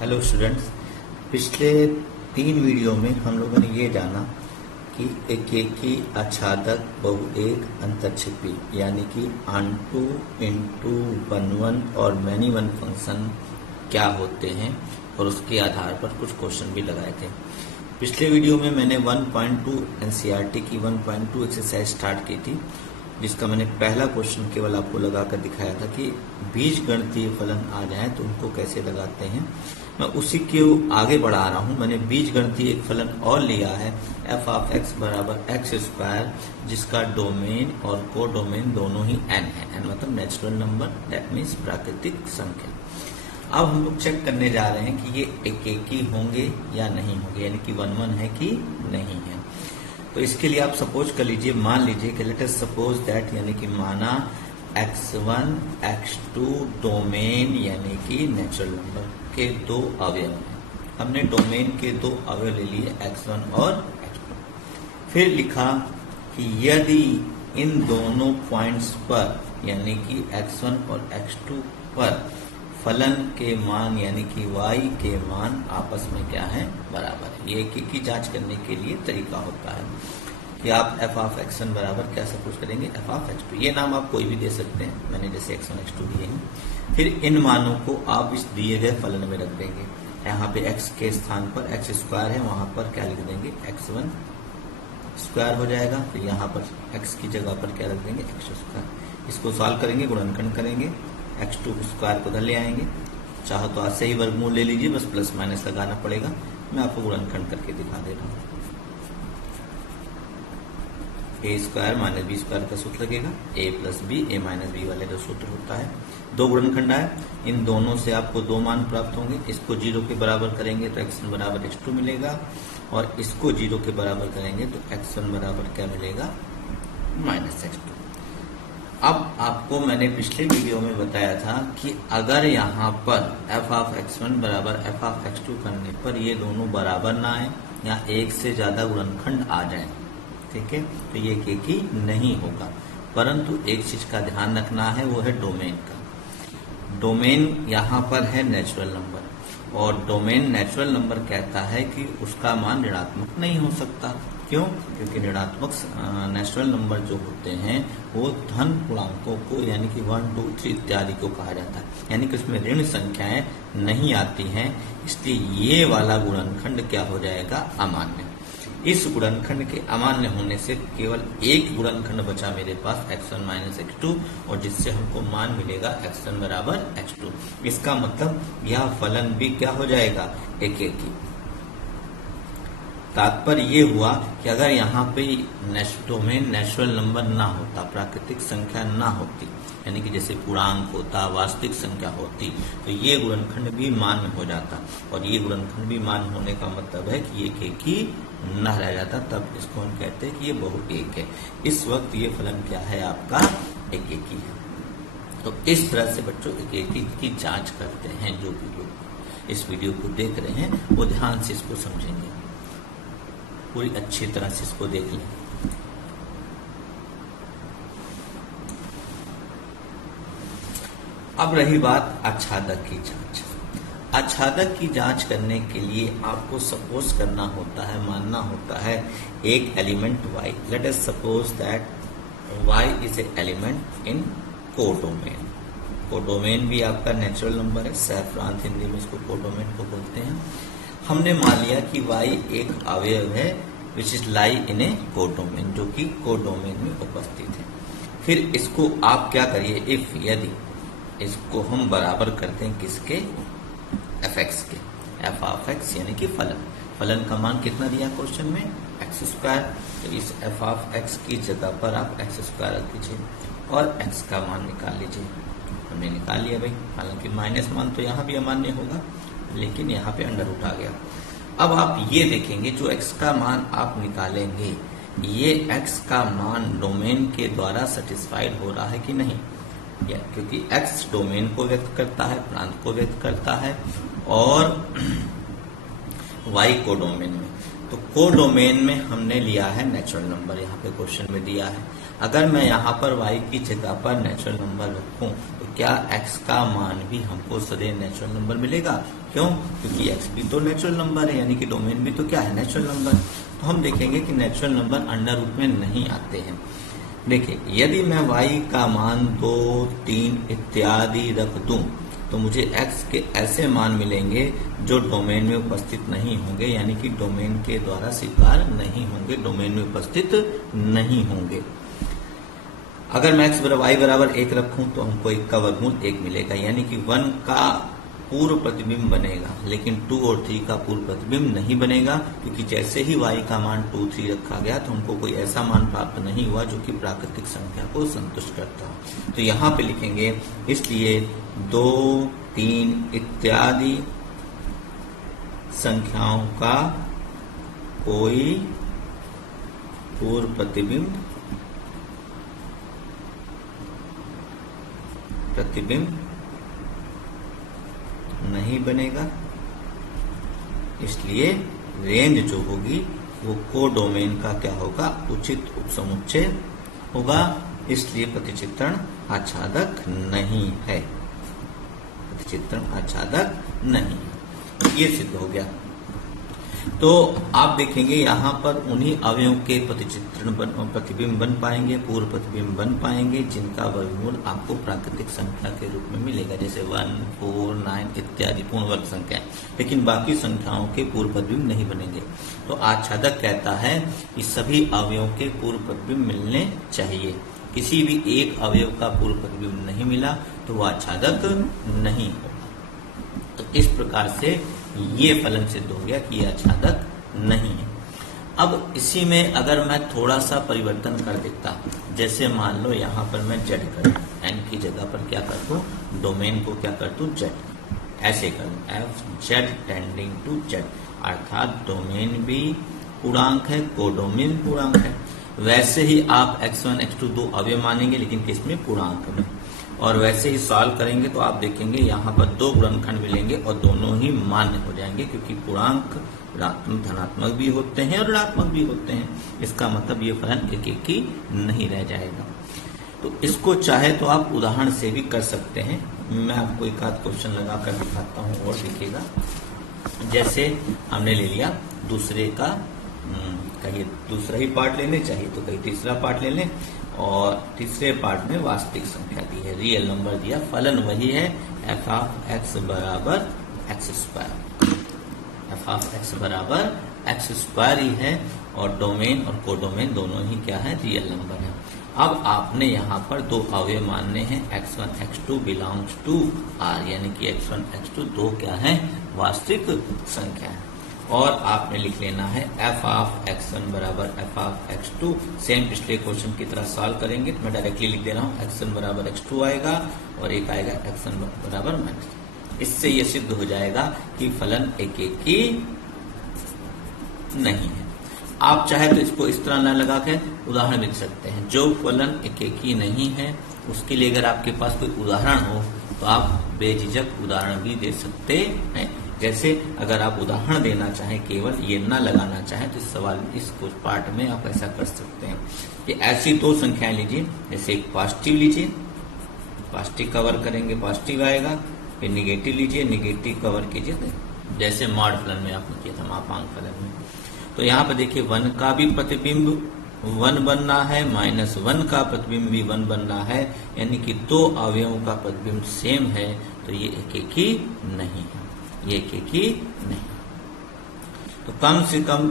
Hello students. पिछले 3 video में हम लोगों ने ये जाना कि एकेकी आच्छादक बहुएक अंतरछिपी यानी कि ऑनटू इनटू वन वन और मैनी वन फंक्शन क्या होते हैं और उसके आधार पर कुछ क्वेश्चन भी लगाए थे। पिछले वीडियो में मैंने 1.2 एनसीईआरटी की 1.2 एक्सरसाइज स्टार्ट की थी, जिसका मैंने पहला क्वेश्चन केवल आपको लगाकर दिखाया था कि बीज गणितीय फलन आ जाए तो उनको कैसे लगाते हैं। मैं उसी के आगे बढ़ा रहा हूं। मैंने बीज गणितीय एक फलन और लिया है f ऑफ x बराबर एक्स स्क्वायर, जिसका डोमेन और को डोमेन दोनों ही n है। n मतलब नेचुरल नंबर, दैट मीन्स प्राकृतिक संख्या। अब हम लोग चेक करने जा रहे हैं कि ये एकेकी होंगे या नहीं होंगे, यानी कि 1 1 है कि नहीं है। तो इसके लिए आप सपोज कर लीजिए, मान लीजिए कि लेट अस सपोज दैट, यानी कि माना x1 x2 डोमेन यानी कि नेचुरल नंबर के 2 अवयव हैं। हमने डोमेन के 2 अवयव ले लिए x1 और x2। फिर लिखा कि यदि इन दोनों पॉइंट्स पर यानी कि x1 और x2 पर फलन के मान यानी कि y के मान आपस में क्या है, बराबर है। ये एक की जांच करने के लिए तरीका होता है कि आप f ऑफ x1 बराबर क्या सपोज करेंगे, f ऑफ x2। ये नाम आप कोई भी दे सकते हैं, मैंने जैसे x1 x2 दिए हैं। फिर इन मानों को आप इस दिए गए फलन में रख देंगे। यहाँ पे x के स्थान पर x स्क्वायर है, वहां पर क्या लिख देंगे, x1 स्क्वायर हो जाएगा। फिर यहाँ पर x की जगह पर क्या रख देंगे, x स्क्वायर। इसको सॉल्व करेंगे, गुणनखंड करेंगे, x2 स्क्वायर को उधर ले आएंगे। चाहो तो आज से ही वर्गमूल ले लीजिए, बस प्लस माइनस लगाना पड़ेगा। मैं आपको गुणनखंड करके दिखा दे रहा हूँ। ए स्क्वायर माइनस बी स्क्वायर का सूत्र लगेगा, ए प्लस बी, ए माइनस बी वाले जो सूत्र होता है। 2 गुणनखंड आए, इन दोनों से आपको 2 मान प्राप्त होंगे। इसको 0 के बराबर करेंगे तो x1 बराबर x2 मिलेगा, और इसको 0 के बराबर करेंगे तो x1 बराबर क्या मिलेगा, माइनस x2। अब आपको मैंने पिछले वीडियो में बताया था कि अगर यहाँ पर f ऑफ x1 बराबर f ऑफ x2 करने पर ये दोनों बराबर ना आए या एक से ज्यादा गुणनखंड आ जाए, ठीक है, तो ये एकेकी नहीं होगा। परंतु एक चीज का ध्यान रखना है, वो है डोमेन का। डोमेन यहाँ पर है नेचुरल नंबर, और डोमेन नेचुरल नंबर कहता है कि उसका मान ऋणात्मक नहीं हो सकता। क्यों? क्योंकि ऋणात्मक नेचुरल नंबर जो होते हैं वो धन पूर्णांकों को यानी कि 1 2 3 इत्यादि को कहा जाता है, यानी कि उसमें ऋण संख्याएं नहीं आती हैं। इसलिए ये वाला गुणनखंड क्या हो जाएगा, अमान्य। इस गुणनखंड के अमान्य होने से केवल एक गुणनखंड बचा मेरे पास, x1 माइनस x2, और जिससे हमको मान मिलेगा x1 बराबर x2। इसका मतलब यह फलन भी क्या हो जाएगा, एकेकी। तात्पर्य ये हुआ कि अगर यहाँ पे डोमेन नेचुरल नंबर ना होता, प्राकृतिक संख्या ना होती, यानी कि जैसे पूर्णांक होता, वास्तविक संख्या होती, तो ये गुणनखंड भी मान्य हो जाता। और ये गुणनखंड भी मान्य होने का मतलब है कि ये एकेकी न रह जाता, तब इसको हम कहते हैं कि ये बहुएक है। इस वक्त ये फलन क्या है, आपका एकेकी है। तो इस तरह से बच्चों एकेकी की जांच करते हैं। जो भी लोग इस वीडियो को देख रहे हैं वो ध्यान से इसको समझेंगे, पूरी अच्छी तरह से इसको देख लें। अब रही बात आच्छादक की जांच। आच्छादक की जांच करने के लिए आपको सपोज करना होता है, मानना होता है एक element y। Let us suppose that y is a element in codomain. Codomain भी आपका नेचुरल नंबर है, सैफ्रांत हिंदी में इसको कोडोमेन को बोलते हैं। हमने मान लिया कि y एक अवयव है which is lie in A codomain, जो कि कोडोमेन में उपस्थित है। फिर इसको आप क्या करिए, इफ यदि इसको हम बराबर करते हैं किसके, fx के, f ऑफ x यानी कि फलन। फलन का मान कितना दिया क्वेश्चन में, x स्क्वायर। तो इस f ऑफ x की जगह पर आप x स्क्वायर रख दीजिए और x का मान निकाल लीजिए। हमने निकाल लिया भाई। हालांकि माइनस मान तो यहाँ भी अमान्य होगा, लेकिन यहाँ पे अंडर रूट आ गया। अब आप ये देखेंगे जो x का मान आप निकालेंगे, ये x का मान डोमेन के द्वारा सेटिस्फाइड हो रहा है कि नहीं, क्योंकि x डोमेन को व्यक्त करता है, प्रांत को व्यक्त करता है, और y को डोमेन में। तो को डोमेन में हमने लिया है नेचुरल नंबर, यहाँ पे क्वेश्चन में दिया है। अगर मैं यहाँ पर y की जगह पर नेचुरल नंबर रखूं तो क्या x का मान भी हमको सदैव नेचुरल नंबर मिलेगा, क्यों? क्योंकि एक्स भी तो नेचुरल नंबर है, यानी कि डोमेन भी तो क्या है? Natural number. तो हम देखेंगे कि नेचुरल नंबर अंडर रूट में नहीं आते हैं। देखिए, यदि मैं y का मान 2, 3 इत्यादि रख दूं तो मुझे x के ऐसे मान मिलेंगे जो डोमेन में उपस्थित नहीं होंगे, यानी कि डोमेन के द्वारा स्वीकार नहीं होंगे, डोमेन में उपस्थित नहीं होंगे। अगर मैं x बराबर y बराबर 1 रखूं तो हमको 1 का वर्गमूल 1 मिलेगा, यानी कि 1 का पूर्व प्रतिबिंब बनेगा, लेकिन 2 और 3 का पूर्व प्रतिबिंब नहीं बनेगा, क्योंकि जैसे ही y का मान 2, 3 रखा गया तो हमको कोई ऐसा मान प्राप्त नहीं हुआ जो कि प्राकृतिक संख्या को संतुष्ट करता हो। तो यहाँ पे लिखेंगे, इसलिए 2, 3 इत्यादि संख्याओं का कोई पूर्व प्रतिबिंब नहीं बनेगा, इसलिए रेंज जो होगी वो कोडोमेन का क्या होगा? उचित उपसमुच्चय होगा, इसलिए प्रतिचित्रण आच्छादक नहीं है, प्रतिचित्रण आच्छादक नहीं है। ये सिद्ध हो गया। तो आप देखेंगे यहाँ पर उन्हीं अवयवों के प्रतिबिंब बन पाएंगे, पूर्व प्रतिबिंब बन पाएंगे जिनका वर्गमूल आपको प्राकृतिक संख्या के रूप में मिलेगा, जैसे 1, 4, 9 इत्यादि पूर्ण वर्ग संख्या। लेकिन बाकी संख्याओं के पूर्व प्रतिबिंब नहीं बनेंगे। तो आच्छादक कहता है कि सभी अवयवों के पूर्व प्रतिबिंब मिलने चाहिए। किसी भी एक अवयव का पूर्व प्रतिबिंब नहीं मिला तो वह आच्छादक नहीं होगा। तो इस प्रकार से ये फलन सिद्ध हो गया कि यह आच्छादक नहीं है। अब इसी में अगर मैं थोड़ा सा परिवर्तन कर देता, जैसे मान लो यहाँ पर मैं z करूं, n की जगह पर क्या कर दूं? डोमेन को क्या कर दूं? z। ऐसे कर दूं F Z tending to z, अर्थात डोमेन भी पूर्णांक है, कोडोमेन पूर्णांक है। वैसे ही आप x1, x2 दो अवयव मानेंगे, लेकिन किसमें? पूर्णांक में। और वैसे ही सॉल्व करेंगे तो आप देखेंगे यहाँ पर दो गुणनखंड मिलेंगे और दोनों ही मान्य हो जाएंगे, क्योंकि पूर्णांक धनात्मक भी होते हैं और ऋणात्मक भी होते हैं। इसका मतलब ये फलन एक एक ही नहीं रह जाएगा। तो इसको चाहे तो आप उदाहरण से भी कर सकते हैं। मैं आपको एक आध क्वेश्चन लगा कर दिखाता हूँ और देखिएगा। जैसे हमने ले लिया दूसरे का, कहिए दूसरा ही पार्ट लेने चाहिए तो कहीं तीसरा पार्ट ले लें, और तीसरे पार्ट में वास्तविक संख्या दी है, रियल नंबर दिया, फलन वही है एफ ऑफ एक्स बराबर x square, F of x बराबर एक्स स्क्वायर ही है, और डोमेन और कोडोमेन दोनों ही क्या है? रियल नंबर है। अब आपने यहाँ पर दो अवयव मानने हैं, x1 x2 belongs to R, यानी कि x1 x2 दो क्या है? वास्तविक संख्या है। और आपने लिख लेना है f ऑफ x1 बराबर f ऑफ x2। सेम पिछले क्वेश्चन की तरह सॉल्व करेंगे तो मैं डायरेक्टली लिख दे रहा हूँ x1 बराबर x2 आएगा और एक आएगा x1 बराबर माइनस। इससे ये सिद्ध हो जाएगा कि फलन एक एक ही नहीं है। आप चाहे तो इसको इस तरह न लगा के उदाहरण लिख सकते हैं। जो फलन एक एक ही नहीं है उसके लिए अगर आपके पास कोई उदाहरण हो तो आप बेझिझक उदाहरण भी दे सकते हैं। जैसे अगर आप उदाहरण देना चाहें, केवल ये न लगाना चाहें, तो इस सवाल इस कुछ पार्ट में आप ऐसा कर सकते हैं कि ऐसी दो संख्याएं लीजिए। जैसे एक पॉजिटिव लीजिए, पॉजिटिव कवर करेंगे पॉजिटिव आएगा, फिर निगेटिव लीजिए, निगेटिव कवर कीजिए, जैसे मॉड फलन में आपने किया था, मापांक फलन में। तो यहाँ पर देखिए 1 का भी प्रतिबिंब 1 बनना है, -1 का प्रतिबिंब भी 1 बनना है, यानी कि दो अवयवों का प्रतिबिंब सेम है, तो ये एक एक ही नहीं है, ये एक एक ही नहीं। तो कम से कम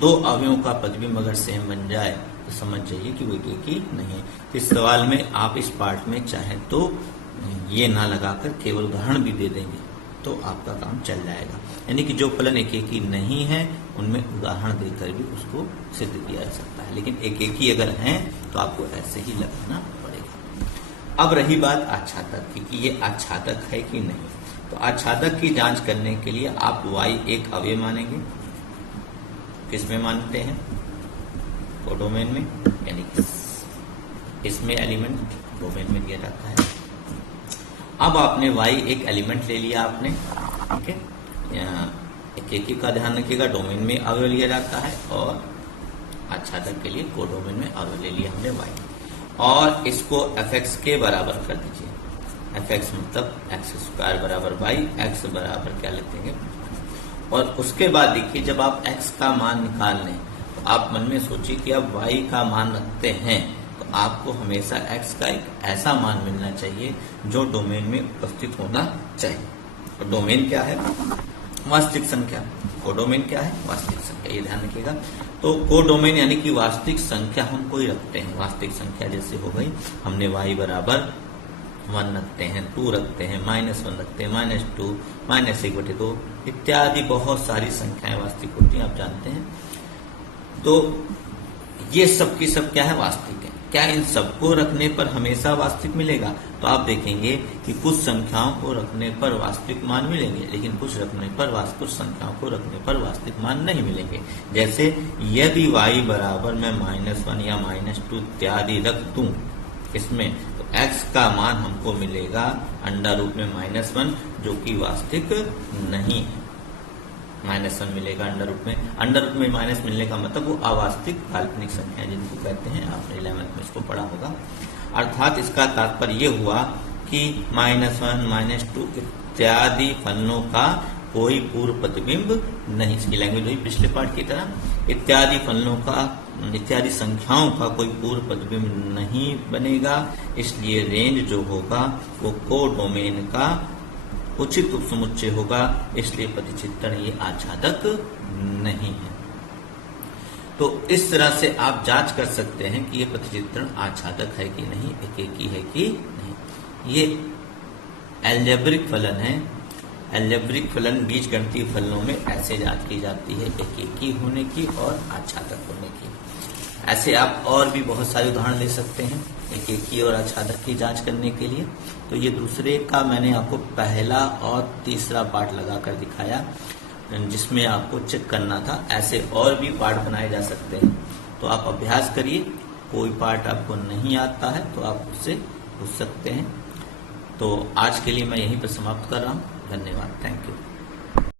दो अवयवों का प्रतिबिंब अगर सेम बन जाए तो समझ जाइए कि वो एक एक ही नहीं है। तो इस सवाल में आप इस पार्ट में चाहे तो ये ना लगाकर केवल उदाहरण भी दे देंगे तो आपका काम चल जाएगा। यानी कि जो फलन एक एक ही नहीं है उनमें उदाहरण देकर भी उसको सिद्ध किया जा सकता है, लेकिन एक एक ही अगर हैं तो आपको ऐसे ही लगाना पड़ेगा। अब रही बात आच्छादक की कि ये आच्छादक है कि नहीं। तो आच्छादक की जांच करने के लिए आप y एक अवयव मानेंगे। किसमें मानते हैं? कोडोमेन में, यानी कि इसमें एलिमेंट डोमेन में दिया जाता है। अब आपने y एक एलिमेंट ले लिया आपने, ठीक है, एक ही का ध्यान रखिएगा, डोमेन में अवयव लिया जाता है और आच्छादक के लिए कोडोमेन में अवयव ले लिया हमने y, और इसको fx के बराबर कर दीजिए। एफ एक्स मतलब एक्स स्क्वायर बराबर वाई, एक्स बराबर क्या लिख देंगे। और उसके बाद देखिए जब आप एक्स का मान निकाल लें तो आप मन में सोचिए कि आप वाई का मान रखते हैं तो आपको हमेशा एक्स का एक ऐसा मान मिलना चाहिए जो डोमेन में उपस्थित होना चाहिए। और डोमेन क्या है? वास्तविक संख्या। कोडोमेन क्या है? वास्तविक संख्या, ये ध्यान रखिएगा। तो कोडोमेन यानी कि वास्तविक संख्या हम कोई रखते हैं। वास्तविक संख्या जैसे हो गई, हमने y बराबर 1 रखते हैं, 2 रखते हैं, -1 रखते हैं, -2, -1/2 इत्यादि बहुत सारी संख्याएं वास्तविक होती हैं, आप जानते हैं। तो ये सब की सब क्या है? वास्तविक है। क्या इन सबको रखने पर हमेशा वास्तविक मिलेगा? तो आप देखेंगे कि कुछ संख्याओं को रखने पर वास्तविक मान मिलेंगे, लेकिन कुछ संख्याओं को रखने पर वास्तविक मान नहीं मिलेंगे। जैसे यदि y बराबर मैं -1 या -2 इत्यादि रख दूं इसमें, तो x का मान हमको मिलेगा √ में -1, जो कि वास्तविक नहीं है। -1 मिलेगा √ में माइनस मिलने का मतलब वो अवास्तविक काल्पनिक संख्या जिनको कहते हैं, आपने 11th में इसको पढ़ा होगा। अर्थात इसका तात्पर्य ये हुआ कि -1, -2 इत्यादि फलनों का कोई पूर्व प्रतिबिंब नहीं। इसकी लैंग्वेज हुई पिछले पाठ की तरह। इत्यादि संख्याओं का कोई पूर्व प्रतिबिंब नहीं बनेगा, इसलिए रेंज जो होगा वो कोडोमेन का उचित उपसमुच्चय होगा, इसलिए प्रतिचित्रण ये आच्छादक नहीं है। तो इस तरह से आप जांच कर सकते हैं कि ये प्रतिचित्रण आच्छादक है कि नहीं, एकेकी है कि नहीं। ये एल्जेब्रिक फलन है। एल्जेब्रिक फलन बीजगणितीय फलनों में ऐसे जांच की जाती है, एकेकी होने की और आच्छादक होने की। ऐसे आप और भी बहुत सारे उदाहरण ले सकते हैं एकेकी और आच्छादक की जांच करने के लिए। तो ये दूसरे का मैंने आपको पहला और तीसरा पार्ट लगाकर दिखाया, जिसमें आपको चेक करना था। ऐसे और भी पार्ट बनाए जा सकते हैं, तो आप अभ्यास करिए। कोई पार्ट आपको नहीं आता है तो आप उससे पूछ सकते हैं। तो आज के लिए मैं यहीं पर समाप्त कर रहा हूँ। धन्यवाद, थैंक यू।